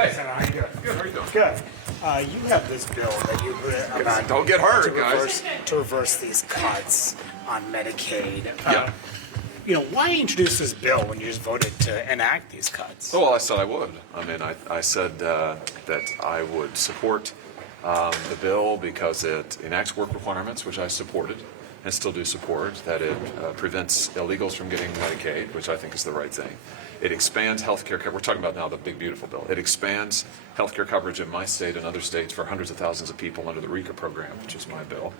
Hey. Senator, how you doing? Good, how are you doing? Good. You have this bill that you put on Don't get hurt, guys. to reverse these cuts on Medicaid. Yeah. Why introduce this bill when you just voted to enact these cuts? Well, I said I would. I mean, I said that I would support the bill because it enacts work requirements, which I supported and still do support, that it prevents illegals from getting Medicaid, which I think is the right thing. It expands health care coverage. We're talking about now the big, beautiful bill. It expands health care coverage in my state and other states for hundreds of thousands of people under the RICA program, which is my bill.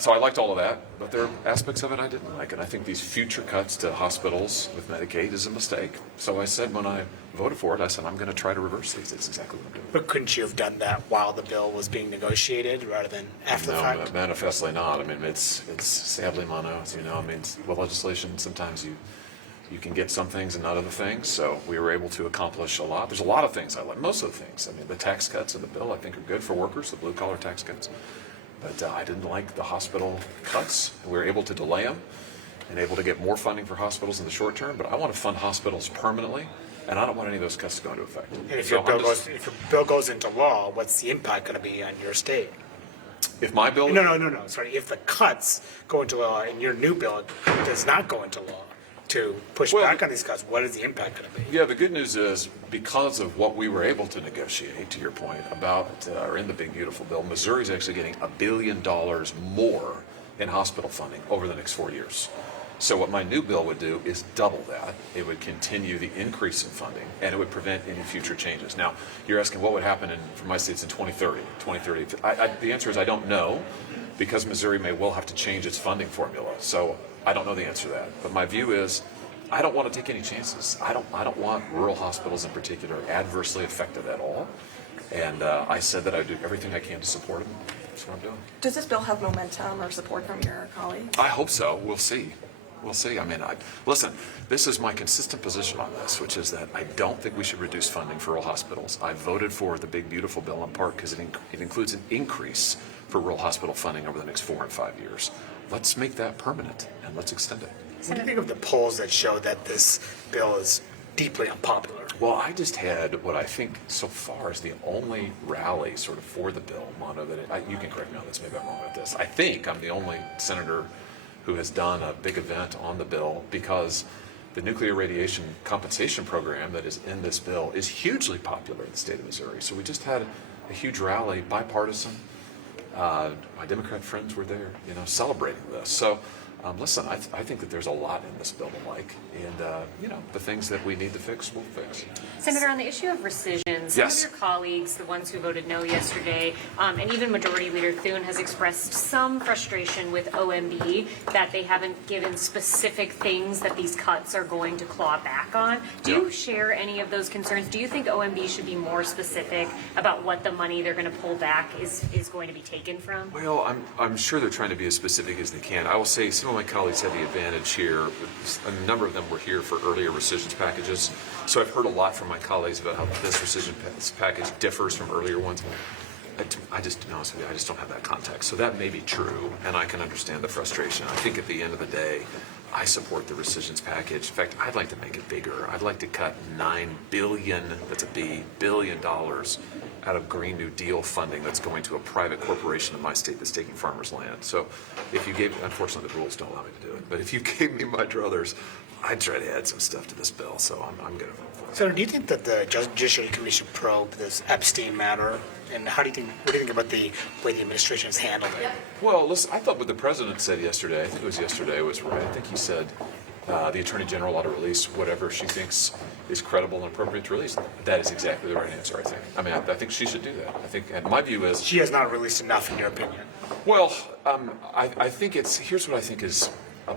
So I liked all of that, but there are aspects of it I didn't like. And I think these future cuts to hospitals with Medicaid is a mistake. So I said when I voted for it, I said I'm going to try to reverse these. That's exactly what I'm doing. But couldn't you have done that while the bill was being negotiated rather than after the fact? No, manifestly not. I mean, it's sadly mono, as you know. I mean, with legislation, sometimes you can get some things and not other things. So we were able to accomplish a lot. There's a lot of things I like. Most of the things. I mean, the tax cuts in the bill I think are good for workers, the blue-collar tax cuts. But I didn't like the hospital cuts. We were able to delay them and able to get more funding for hospitals in the short term. But I want to fund hospitals permanently, and I don't want any of those cuts to go into effect. And if your bill goes into law, what's the impact going to be on your state? If my bill... No. Sorry. If the cuts go into law and your new bill does not go into law to push back on these cuts, what is the impact going to be? Yeah, the good news is because of what we were able to negotiate, to your point, about, or in the big beautiful bill, Missouri's actually getting $1 billion more in hospital funding over the next 4 years. So what my new bill would do is double that. It would continue the increase in funding, and it would prevent any future changes. Now, you're asking what would happen for my states in 2030. The answer is I don't know, because Missouri may well have to change its funding formula. So I don't know the answer to that. But my view is I don't want to take any chances. I don't want rural hospitals in particular adversely affected at all. And I said that I would do everything I can to support them. That's what I'm doing. Does this bill have momentum or support from your colleagues? I hope so. We'll see. We'll see. I mean, listen, this is my consistent position on this, which is that I don't think we should reduce funding for rural hospitals. I voted for the big, beautiful bill in part because it includes an increase for rural hospital funding over the next 4 and 5 years. Let's make that permanent and let's extend it. What do you think of the polls that show that this bill is deeply unpopular? Well, I just had what I think so far is the only rally sort of for the bill, Mono, that you can correct me on this, maybe I'm wrong about this. I think I'm the only senator who has done a big event on the bill because the nuclear radiation compensation program that is in this bill is hugely popular in the state of Missouri. So we just had a huge rally, bipartisan. My Democrat friends were there, celebrating this. So, listen, I think that there's a lot in this bill to like, and the things that we need to fix, we'll fix. Senator, on the issue of rescission, some Yes. of your colleagues, the ones who voted no yesterday, and even Majority Leader Thune has expressed some frustration with OMB that they haven't given specific things that these cuts are going to claw back on. Do you share any of those concerns? Do you think OMB should be more specific about what the money they're going to pull back is going to be taken from? Well, I'm sure they're trying to be as specific as they can. I will say some of my colleagues had the advantage here. A number of them were here for earlier rescissions packages. So I've heard a lot from my colleagues about how this rescission package differs from earlier ones. I just, to be honest with you, I just don't have that context. So that may be true, and I can understand the frustration. I think at the end of the day, I support the rescissions package. In fact, I'd like to make it bigger. I'd like to cut $9 billion, that's a B, billion dollars out of Green New Deal funding that's going to a private corporation in my state that's taking farmers' land. So if you gave, unfortunately the rules don't allow me to do it, but if you gave me my druthers, I'd try to add some stuff to this bill, so I'm going to vote for it. Senator, do you think that the Judiciary Commission probe this Epstein matter, and what do you think about the way the administration has handled it? Well, listen, I thought what the president said yesterday, I think it was yesterday, was right. I think he said the Attorney General ought to release whatever she thinks is credible and appropriate to release. That is exactly the right answer, I think. I mean, I think she should do that. I think, and my view is... She has not released enough, in your opinion. Well, I think here's what I think is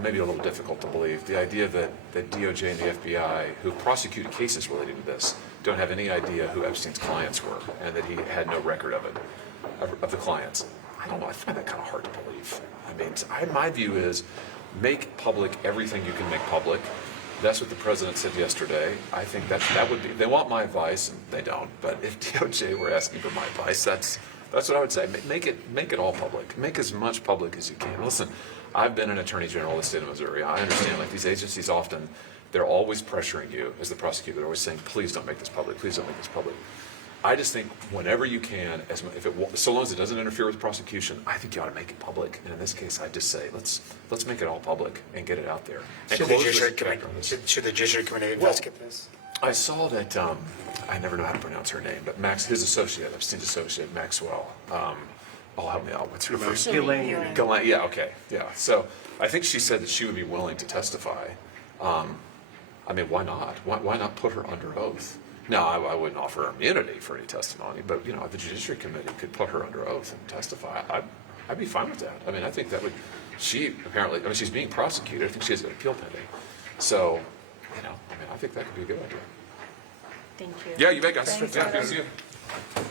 maybe a little difficult to believe. The idea that DOJ and the FBI, who prosecuted cases relating to this, don't have any idea who Epstein's clients were and that he had no record of it, of the clients. I don't know, I find that kind of hard to believe. I mean, my view is make public everything you can make public. That's what the president said yesterday. I think that would be, they want my advice, and they don't, but if DOJ were asking for my advice, that's what I would say. Make it all public. Make as much public as you can. Listen, I've been an attorney general of the state of Missouri. I understand, like, these agencies often They're always pressuring you as the prosecutor. They're always saying, please don't make this public. Please don't make this public. I just think whenever you can, so long as it doesn't interfere with prosecution, I think you ought to make it public. And in this case, I just say, let's make it all public and get it out there. And Should the close Judiciary this Committee, back on this. should the Judiciary Committee investigate this? I saw that, I never know how to pronounce her name, but his associate, Epstein's associate, Maxwell, help me out. What's her first name? Elaine. Ghislaine, yeah, okay, yeah. So I think she said that she would be willing to testify. I mean, why not? Why not put her under oath? Now, I wouldn't offer her immunity for any testimony, but, the Judiciary Committee could put her under oath and testify. I'd be fine with that. I mean, I think that would, she's being prosecuted. I think she has an appeal pending. So, I think that could be a good idea. Thank you. Yeah, you bet, guys. Thanks, Yeah, Adam. good to see you.